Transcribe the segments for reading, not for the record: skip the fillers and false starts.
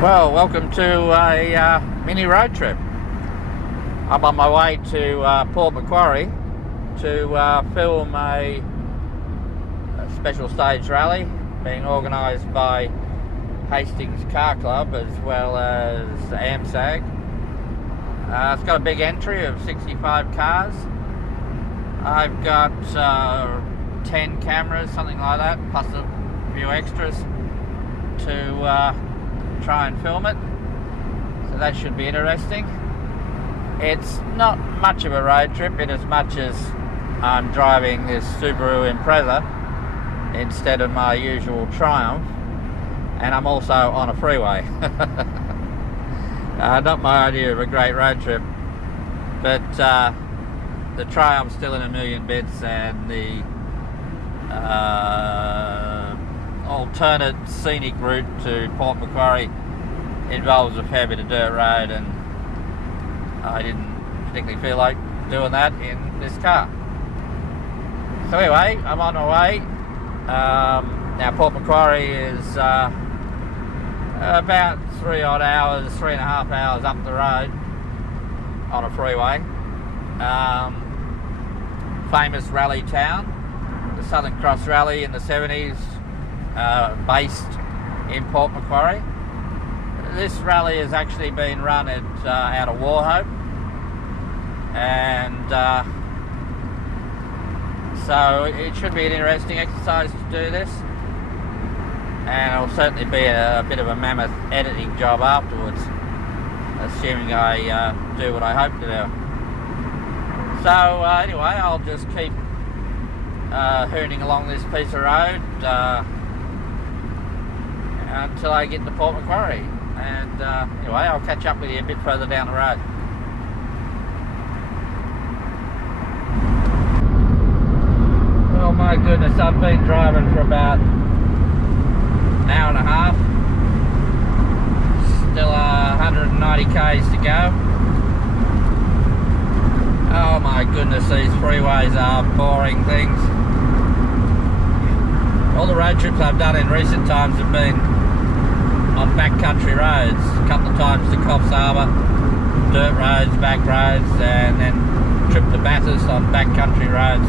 Well, welcome to a mini road trip. I'm on my way to Port Macquarie to film a special stage rally being organised by Hastings Car Club as well as AMSAG. It's got a big entry of 65 cars. I've got 10 cameras, something like that, plus a few extras to try and film it, so that should be interesting. It's not much of a road trip in as much as I'm driving this Subaru Impreza instead of my usual Triumph, and I'm also on a freeway. Not my idea of a great road trip, but the Triumph's still in a million bits, and the alternate scenic route to Port Macquarie involves a fair bit of dirt road, and I didn't particularly feel like doing that in this car. So anyway, I'm on my way. Now Port Macquarie is about 3.5 hours up the road on a freeway. Famous rally town, the Southern Cross Rally in the 70s, based in Port Macquarie. This rally has actually been run out of Wauchope, and so it should be an interesting exercise to do this, and it'll certainly be a bit of a mammoth editing job afterwards, assuming I do what I hope to do. So anyway, I'll just keep hooning along this piece of road until I get to Port Macquarie, and anyway, I'll catch up with you a bit further down the road. Oh my goodness, I've been driving for about an hour and a half, still 190 k's to go. Oh my goodness, these freeways are boring things. All the road trips I've done in recent times have been on backcountry roads, a couple of times to Coffs Harbour, dirt roads, back roads, and then trip to Bathurst on backcountry roads,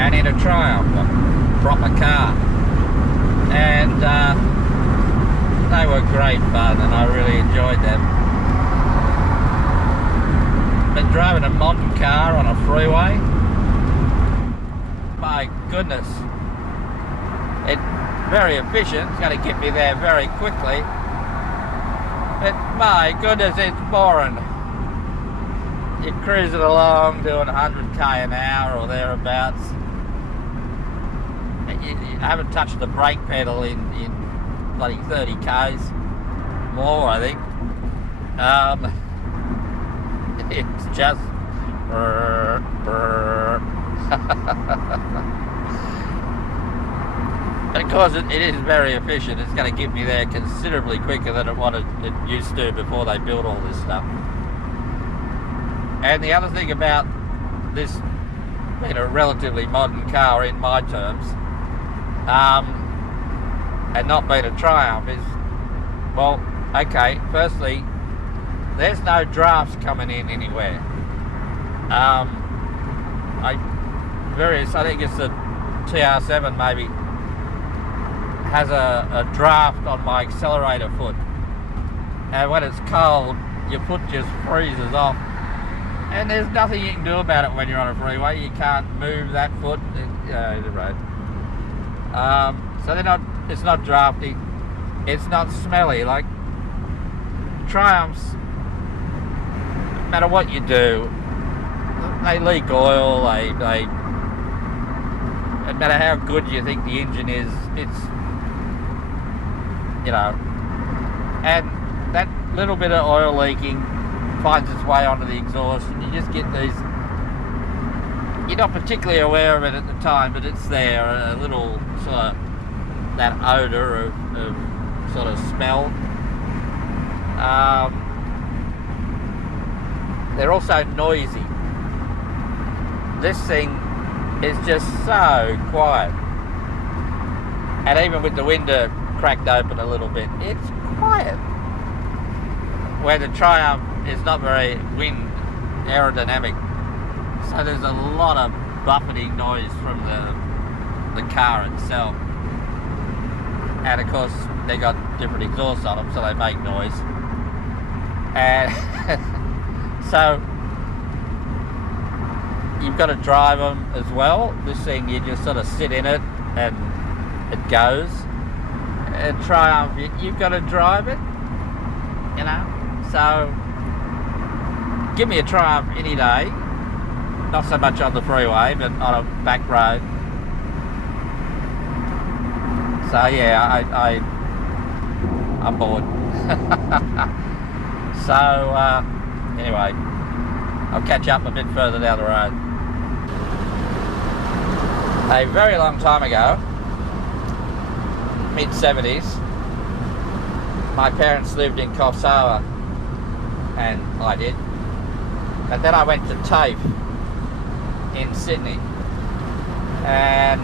and in a Triumph, a proper car, and they were great fun, and I really enjoyed them. But driving a modern car on a freeway, my goodness, it's very efficient. It's going to get me there very quickly, but my goodness, it's boring. You're cruising along doing 100k an hour or thereabouts. You haven't touched the brake pedal in bloody 30 k's more, I think. It's just But of course it is very efficient. It's going to get me there considerably quicker than it used to before they built all this stuff. And the other thing about this being a relatively modern car in my terms, and not being a Triumph, is, well, okay, firstly, there's no drafts coming in anywhere. I think it's the TR7 maybe, has a draft on my accelerator foot, and when it's cold your foot just freezes off, and there's nothing you can do about it when you're on a freeway. You can't move that foot, the road. So it's not drafty, it's not smelly like Triumphs. No matter what you do, they leak oil, no matter how good you think the engine is, it's, and that little bit of oil leaking finds its way onto the exhaust, and you just get these, you're not particularly aware of it at the time, but it's there, a little sort of, that odour of sort of smell. They're also noisy. This thing is just so quiet. And even with the window cracked open a little bit, it's quiet. Where the Triumph is not very wind aerodynamic. So there's a lot of buffeting noise from the car itself. And of course they got different exhausts on them, so they make noise. And so you've got to drive them as well. This thing, you just sort of sit in it and it goes. A Triumph, you've got to drive it, you know. So give me a Triumph any day. Not so much on the freeway, but on a back road. So yeah, I'm bored. So anyway, I'll catch up a bit further down the road. A very long time ago, mid-70s, my parents lived in Coffs Harbour, and I did. And then I went to TAFE in Sydney, and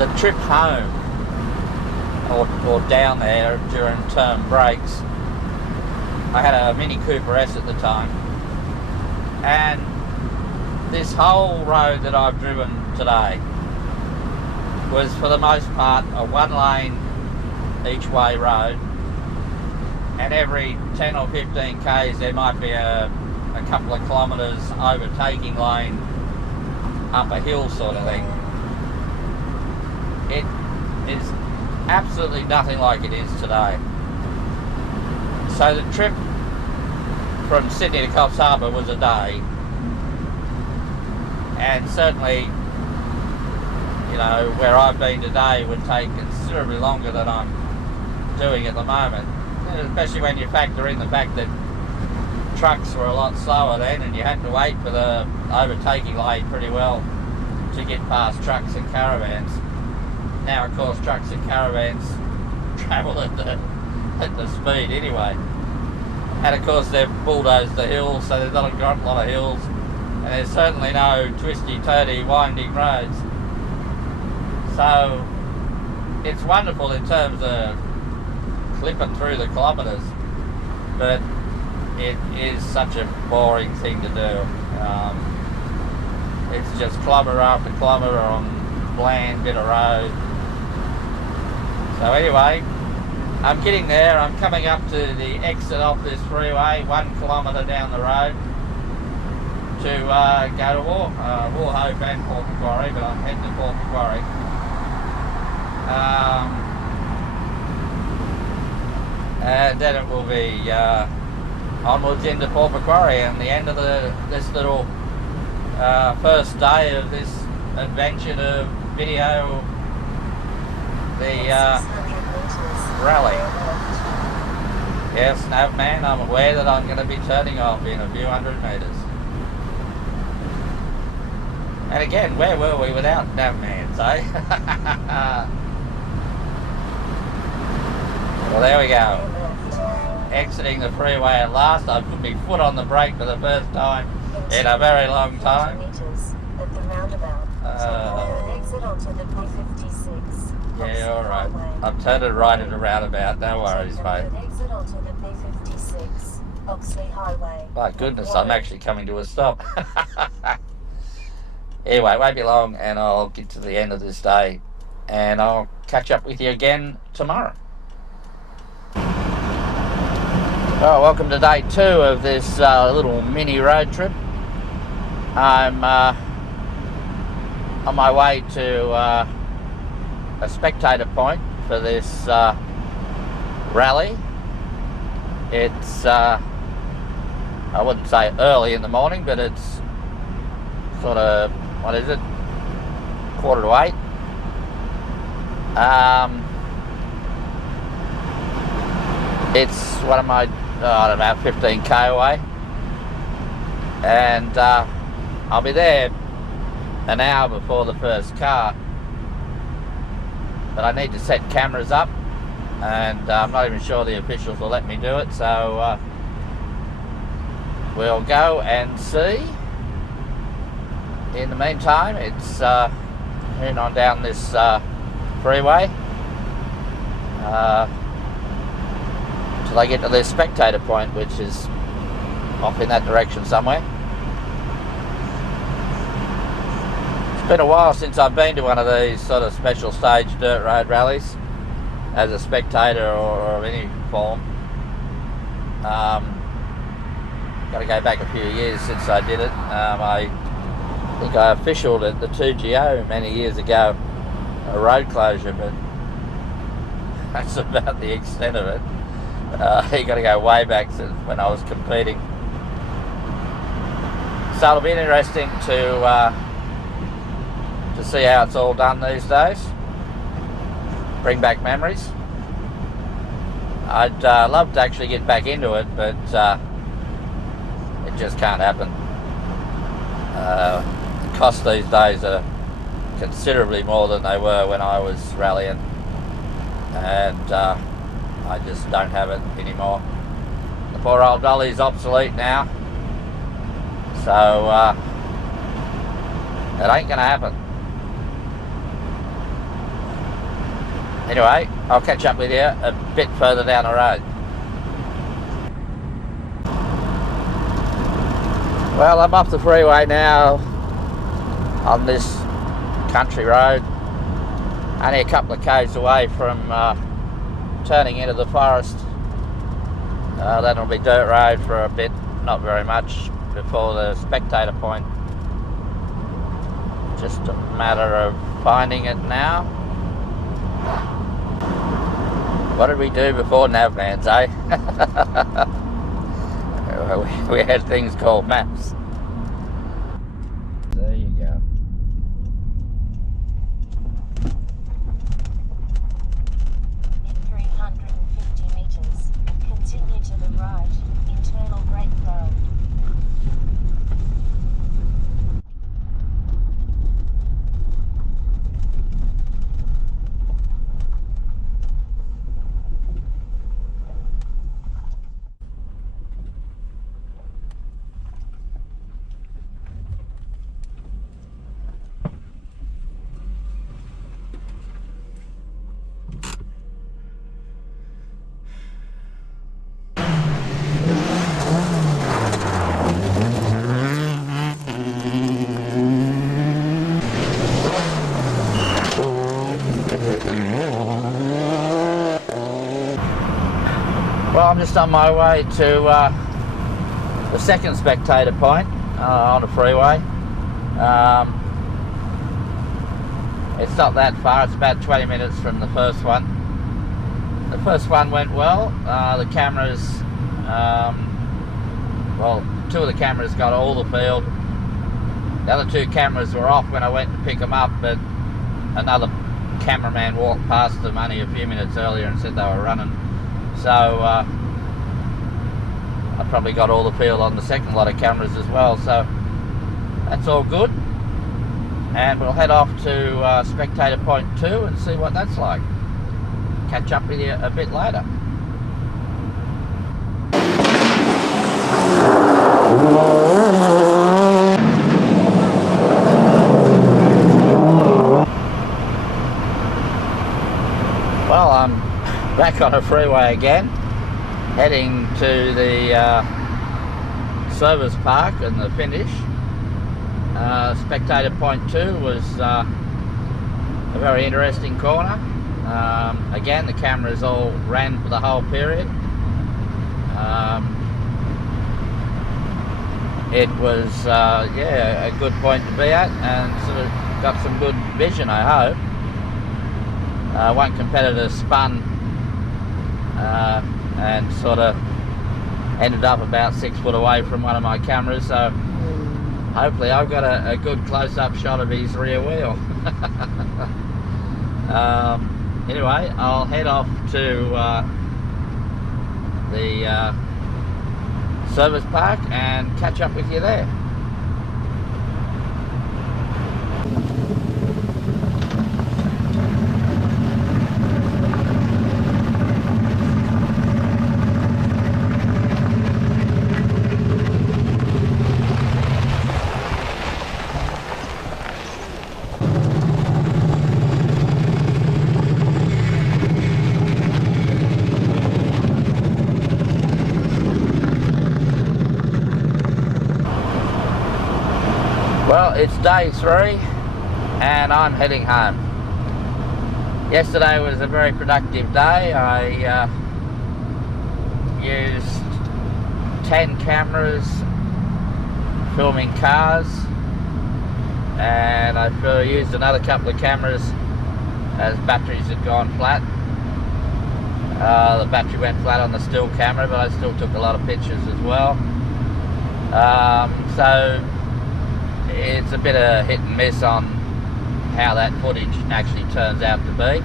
the trip home or down there during term breaks, I had a Mini Cooper S at the time, and this whole road that I've driven today was for the most part a one-lane each way road, and every 10 or 15 k's there might be a couple of kilometres overtaking lane up a hill sort of thing. It is absolutely nothing like it is today. So the trip from Sydney to Coffs Harbour was a day, and certainly, you know, where I've been today would take considerably longer than I'm doing at the moment, especially when you factor in the fact that trucks were a lot slower then, and you had to wait for the overtaking lane pretty well to get past trucks and caravans. Now, of course, trucks and caravans travel at the speed anyway. And of course, they've bulldozed the hills, so there's not a lot of hills, and there's certainly no twisty, turny, winding roads. So it's wonderful in terms of clipping through the kilometres, but it is such a boring thing to do. It's just kilometre after kilometre on bland bit of road. So anyway, I'm getting there. I'm coming up to the exit off this freeway, 1 kilometre down the road, to go to Wauchope and Port Macquarie, but I'm heading to Port Macquarie. And then it will be onwards into Port Macquarie, and the end of this little first day of this adventure to video the rally. Yes, Navman, I'm aware that I'm going to be turning off in a few hundred metres. And again, where were we without Navman, eh? Well, there we go. Exiting the freeway at last. I've put my foot on the brake for the first time in a very long time. Yeah, alright. I've turned it right at a roundabout. No worries, mate. My goodness, I'm actually coming to a stop. Anyway, it won't be long, and I'll get to the end of this day, and I'll catch up with you again tomorrow. Oh, welcome to day 2 of this little mini road trip. I'm on my way to a spectator point for this rally. It's I wouldn't say early in the morning, but it's sort of, what is it, 7:45. It's one of my, I don't know, 15k away, and I'll be there an hour before the first car, but I need to set cameras up, and I'm not even sure the officials will let me do it, so we'll go and see. in the meantime, it's heading on down this freeway till I get to the spectator point, which is off in that direction somewhere. It's been a while since I've been to one of these sort of special stage dirt road rallies as a spectator or of any form. Got to go back a few years since I did it. I think I officialed at the 2GO many years ago, a road closure, but that's about the extent of it. You got to go way back to when I was competing. So it'll be interesting to see how it's all done these days. Bring back memories. I'd love to actually get back into it, but it just can't happen. The costs these days are considerably more than they were when I was rallying, and I just don't have it anymore. The poor old dolly's obsolete now, so it ain't gonna happen. Anyway, I'll catch up with you a bit further down the road. Well, I'm off the freeway now on this country road, only a couple of k's away from turning into the forest. Then it'll be dirt road for a bit, not very much, before the spectator point. Just a matter of finding it now. What did we do before navvans, eh? we had things called maps. There you go. In 350 meters, continue to the right, internal brake road. Well, I'm just on my way to the second spectator point on the freeway. It's not that far, it's about 20 minutes from the first one. The first one went well. The cameras, well, two of the cameras got all the field. The other two cameras were off when I went to pick them up, but another cameraman walked past them only a few minutes earlier and said they were running. So I probably got all the field on the second lot of cameras as well, so that's all good. And we'll head off to spectator point 2 and see what that's like. Catch up with you a bit later. Well, I'm back on a freeway again, heading to the service park and the finish. Spectator point 2 was a very interesting corner. Again, the cameras all ran for the whole period. It was yeah, a good point to be at, and sort of got some good vision, I hope. One competitor spun and sort of ended up about 6 foot away from one of my cameras, so hopefully I've got a good close-up shot of his rear wheel. Anyway, I'll head off to the service park and catch up with you there. Well, it's day 3 and I'm heading home. Yesterday was a very productive day. I used 10 cameras filming cars, and I used another couple of cameras as batteries had gone flat. The battery went flat on the still camera, but I still took a lot of pictures as well. So it's a bit of hit and miss on how that footage actually turns out to be.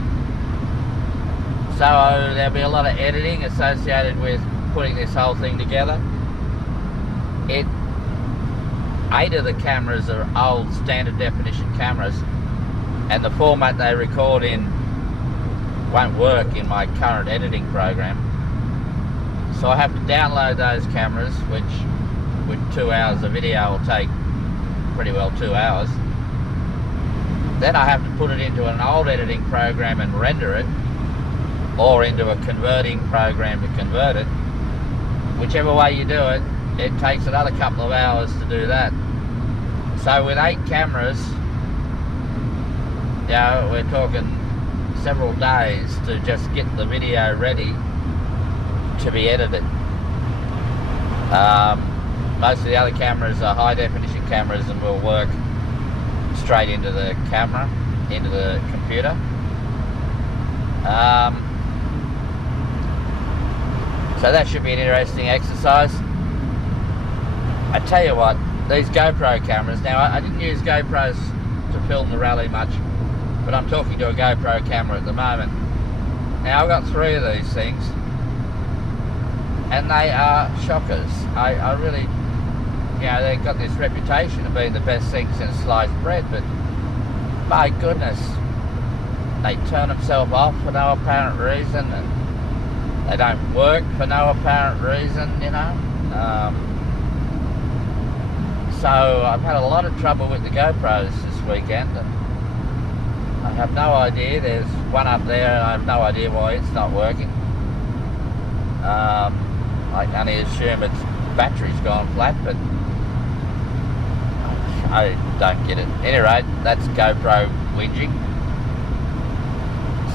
So there'll be a lot of editing associated with putting this whole thing together. 8 of the cameras are old standard definition cameras, and the format they record in won't work in my current editing program. So I have to download those cameras, which with 2 hours of video will take pretty well 2 hours. Then I have to put it into an old editing program and render it, or into a converting program to convert it. Whichever way you do it, it takes another couple of hours to do that. So with 8 cameras, we're talking several days to just get the video ready to be edited. Most of the other cameras are high definition cameras and will work straight into the camera, into the computer. So that should be an interesting exercise. I tell you what, these GoPro cameras, now I didn't use GoPros to film the rally much, but I'm talking to a GoPro camera at the moment. Now I've got 3 of these things, and they are shockers. I really, they've got this reputation of being the best thing since sliced bread, but my goodness, they turn themselves off for no apparent reason, and they don't work for no apparent reason, So I've had a lot of trouble with the GoPros this weekend, and I have no idea. There's one up there and I have no idea why it's not working. I can only assume its battery's gone flat, but I don't get it. At any rate, that's GoPro whinging.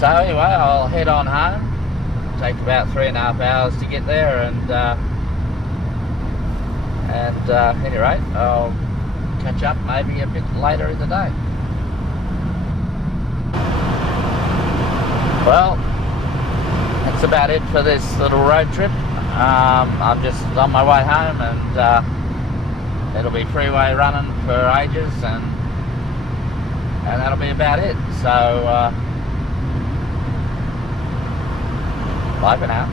So anyway, I'll head on home. Take about 3.5 hours to get there, and at any rate, I'll catch up maybe a bit later in the day. Well, that's about it for this little road trip. I'm just on my way home, and it'll be freeway running for ages, and that'll be about it. So bye for now.